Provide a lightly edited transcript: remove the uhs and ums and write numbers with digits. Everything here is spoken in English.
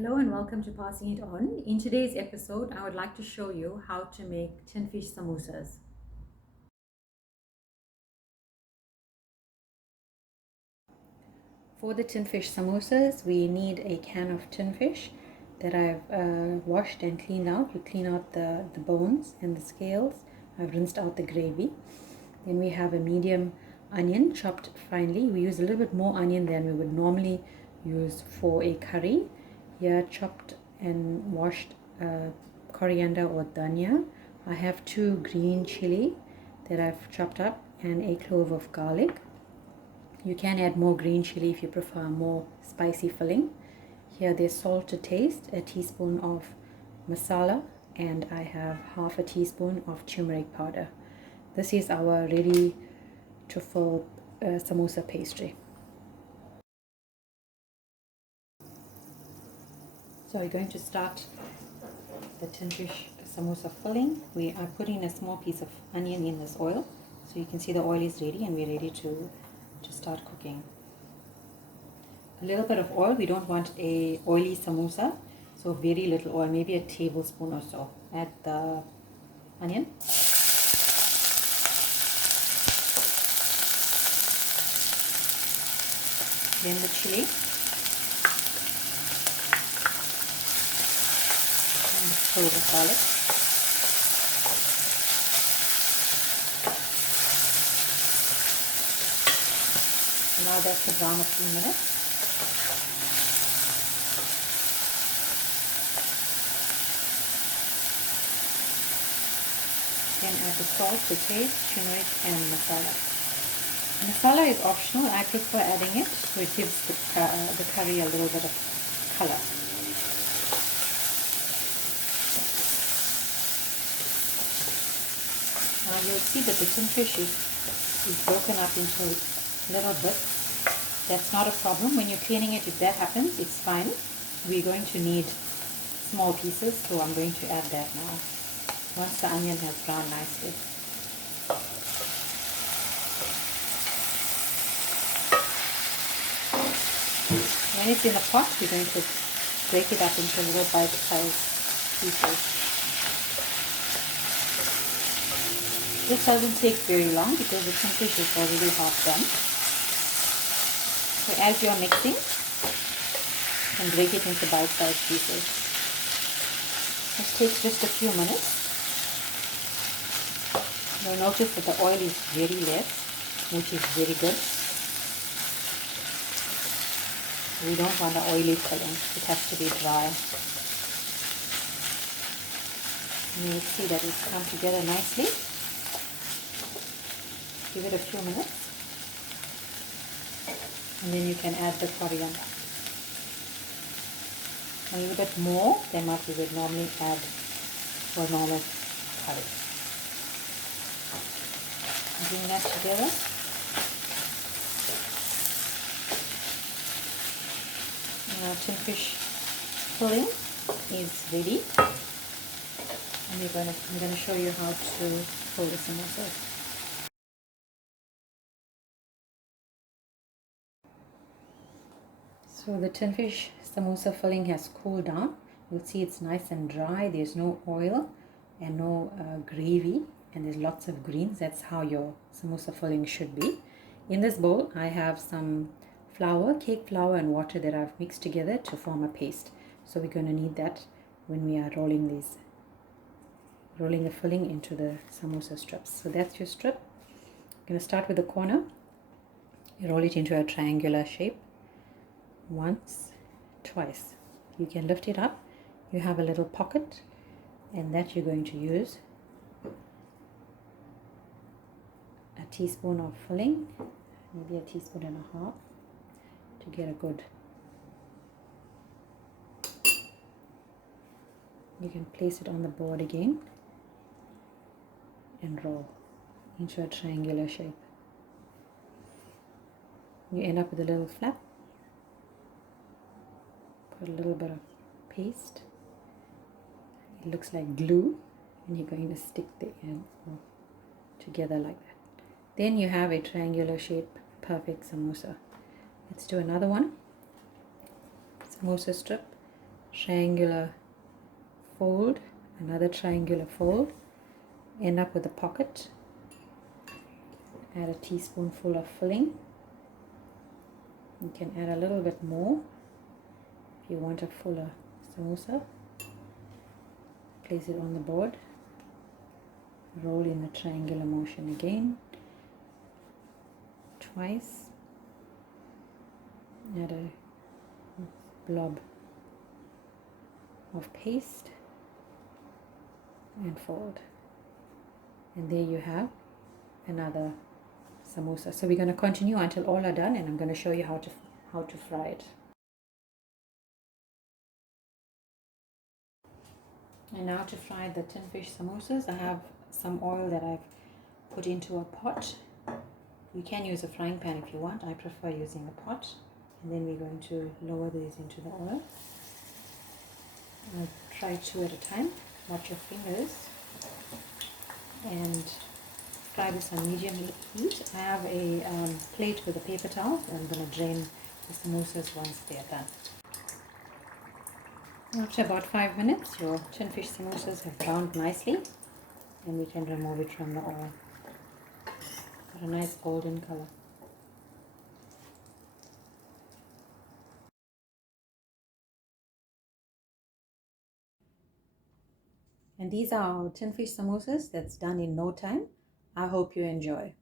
Hello and welcome to Passing It On. In today's episode, I would like to show you how to make tinfish samosas. For the tinfish samosas, we need a can of tinfish that I've washed and cleaned out. You clean out the bones and the scales. I've rinsed out the gravy. Then we have a medium onion chopped finely. We use a little bit more onion than we would normally use for a curry. Here, chopped and washed coriander or Dania. I have 2 green chili that I've chopped up and a clove of garlic. You can add more green chili if you prefer more spicy filling. Here there's salt to taste, a teaspoon of masala, and I have half a teaspoon of turmeric powder. This is our ready to fill samosa pastry. So we're going to start the tinfish samosa filling. We are putting a small piece of onion in this oil. So you can see the oil is ready and we're ready to start cooking. A little bit of oil. We don't want a oily samosa, so very little oil, maybe a tablespoon or so. Add the onion. Then the chili. And the clove of garlic. Allow that to brown a few minutes. Then add the salt to taste, turmeric and masala. Masala is optional. I prefer adding it so it gives the curry a little bit of color. Now you'll see that the tinfish is broken up into little bits. That's not a problem. When you're cleaning it, if that happens, it's fine. We're going to need small pieces, so I'm going to add that now once the onion has browned nicely. When it's in the pot, we're going to break it up into little bite-sized pieces. This doesn't take very long because the tinfish is already half done. So as you're mixing, you can break it into bite-sized pieces. This takes just a few minutes. You'll notice that the oil is very less, which is very good. We don't want an oily filling. It has to be dry. And you'll see that it's come together nicely. Give it a few minutes. And then you can add the coriander. A little bit more than what we would normally add for a normal curry. Bring that together. Now tinfish filling is ready. And I'm going to show you how to fill the samosas. So the tinfish samosa filling has cooled down. You'll see it's nice and dry. There's no oil and no gravy, and there's lots of greens. That's how your samosa filling should be. In this bowl, I have some flour, cake flour and water that I've mixed together to form a paste. So we're going to need that when we are rolling the filling into the samosa strips. So that's your strip. I'm going to start with the corner. You roll it into a triangular shape. Once, twice. You can lift it up. You have a little pocket, and that you're going to use a teaspoon of filling, maybe a teaspoon and a half, to get a good. You can place it on the board again and roll into a triangular shape. You end up with a little flap. Put a little bit of paste. It looks like glue, and you're going to stick the end together like that. Then you have a triangular shape, perfect samosa. Let's do another one. Samosa strip. triangular fold, another triangular fold, end up with a pocket. Add a teaspoonful of filling. You can add a little bit more if you want a fuller samosa. Place it on the board. Roll in the triangular motion again, twice. Add a blob of paste and fold. And there you have another samosa. So we're going to continue until all are done, and I'm going to show you how to fry it. And now to fry the tinfish samosas, I have some oil that I've put into a pot. You can use a frying pan if you want. I prefer using a pot. And then we're going to lower these into the oil. I'll try 2 at a time. Watch your fingers. And fry this on medium heat. I have a plate with a paper towel. I'm going to drain the samosas once they're done. After about 5 minutes, your tinfish samosas have browned nicely, and we can remove it from the oil. Got a nice golden color. And these are our tinfish samosas that's done in no time. I hope you enjoy.